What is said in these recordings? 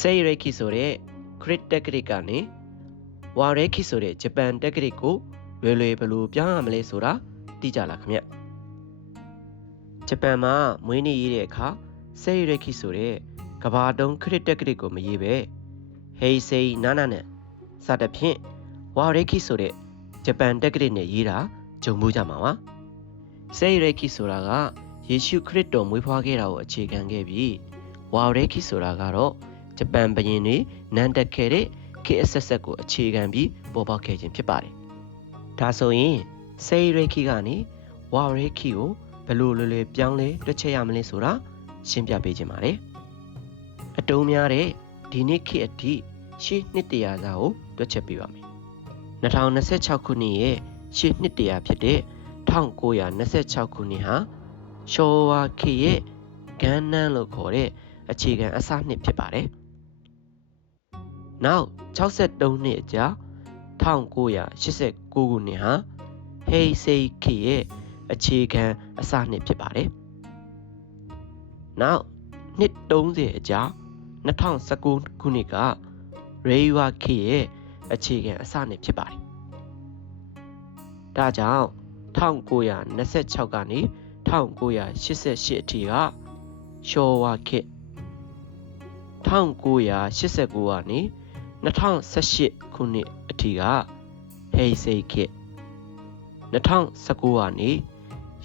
セイレキဆိုတဲ့ခရစ်တက်ကရစ်ကနေဝါရဲခိဆိုတဲ့ဂျပန်တက်ကရစ်ကိုလွယ်လွယ်ဘယ်လိုပြောင်းရမလဲဆိုတာသိကြလားခင်ဗျဂျပန်မှာမွေးနေ့ရေးတဲ့အခါセイレキဆိုတဲ့ကဘာတုံးခရစ်တက်ကရစ်ကိုမရေးပဲဟေးစေးနာနာနဲ့စသဖြင့်ဝါရဲခိဆိုတဲ့ဂျပန်တက်ကရစ်နဲ့ရေးတာဂျုံမှုကြမှာပါセイレキဆိုတာကယေရှုခရစ်တော်မွေးဖွားခဲ့တာကိုအခြေခံခဲ့ပြီးဝါရဲခိဆိုတာကတော့ဂျပန်ဘုရင်တွေနန်းတက်ခဲ့တဲ့ခေတ်အဆက်ဆက်ကိုအခြေခံပြီးပေါ်ပေါက်ခဲ့ခြင်းဖြစ်ပါတယ်။ဒါဆိုရင်セイレキကနေဝါရဲခိကိုဘယ်လိုလွယ်လွယ်ပြောင်းလဲတွက်ချက်ရမလဲဆိုတာရှင်းပြပေးခြင်းပါတယ်။အတုံးများတဲ့ဒီနေ့ခေတ်အထိရှေ့နှစ်တရာစာကိုတွက်ချက်ပေးပါမယ်။2026ခုနှစ်ရဲ့ရှေ့နှစ်တရာဖြစ်တဲ့1926ခုနှစ်ဟာရှောဝါခေတ်ရဲ့ဂန်းနန်းလို့ခေါ်တဲ့အခြေခံအစနှစ်ဖြစ်ပါတယ်။နောက်63နှစ်အကြာ1989ခုနှစ်ဟာဟေးစေးခေတ်ရဲ့အခြေခံအစနှစ်ဖြစ်ပါတယ်။နောက်နှစ်30အကြာ2019ခုနှစ်ကရေဝါခေတ်ရဲ့အခြေခံအစနှစ်ဖြစ်ပါတယ်။ဒါကြောင့်1926ကနေ1988အထိကရှောဝါခေတ်1989ကနေ2018ခုနှစ်အထိကဟေးစေးခေတ်2019ကနေ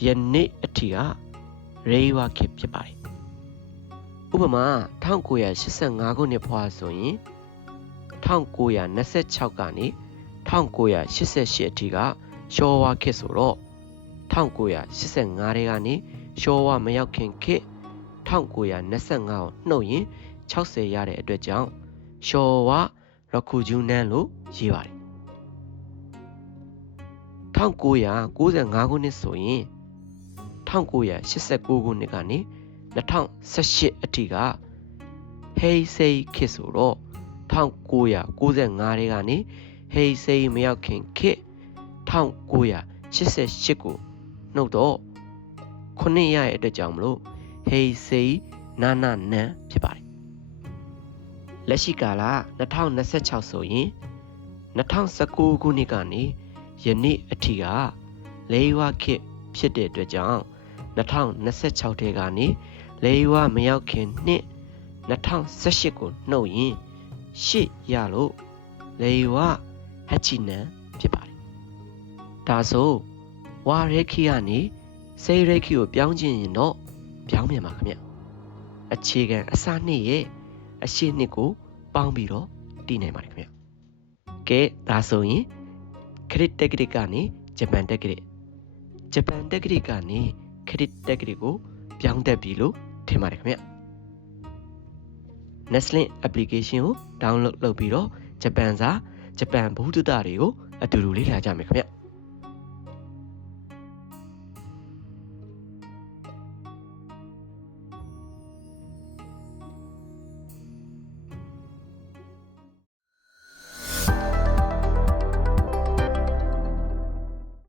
ယနေ့အထိကရေဝါခေတ်ဖြစ်ပါတယ်ဥပမာ1985ခုနှစ်ဖွာဆိုရင်1926ကနေ1988အထိကရှောဝါခေတ်ဆိုတော့1985ထဲကနေရှောဝါမရောက်ခင်ခေတ်1925ကိုနှုတ်ရင်60ရတဲ့အတွက်ကြောင့်ရှောဝါရခုဂျူနန်းလို့ရေးပါတယ်1995ခုနှစ်ဆိုရင်1989ခုနှစ်ကနေ2018အထိကဟေးစေးခေတ်ဆိုတော့1995ထဲကနေဟေးစေးမရောက်ခင်ခေတ်1988ကိုနှုတ်တော့9ရရဲ့အတွက်ကြောင့်မလို့ဟေးစေးနာနာနန်းဖြစ်ပါတယ်လက်ရှိကာလ2026ဆိုရင်2019ခုနှစ်ကနေယနေ့အထိကလေဝါခေတ်ဖြစ်တဲ့အတွက်ကြောင့်2026ထဲကနေလေဝါမရောက်ခင်နှစ်2018ကိုနှုတ်ရင်8ရလို့လေဝါဟချီနန်ဖြစ်ပါတယ်ဒါဆိုဝါရဲခိကနေစေးရဲခိကိုပြောင်းခြင်းရင်တော့ပြောင်းပြန်ပါခင်ဗျအခြေခံအစနှစ်ရဲ့အရှိနှစ်ကိုပေါင်းပြီးတော့တည်နိုင်ပါတယ်ခင်ဗျကဲဒါဆိုရင်ခရစ်တက်ကရစ်ကနေဂျပန်တက်ကရစ်ဂျပန်တက်ကရစ်ကနေခရစ်တက်ကရစ်ကိုပြောင်းတတ်ပြီလို့ထင်ပါတယ်ခင်ဗျ Nestlin application ကို download လုပ်ပြီးတော့ဂျပန်စာဂျပန်ဘုဒ္ဓတာတွေကိုအတူတူလေ့လာကြမယ်ခင်ဗျ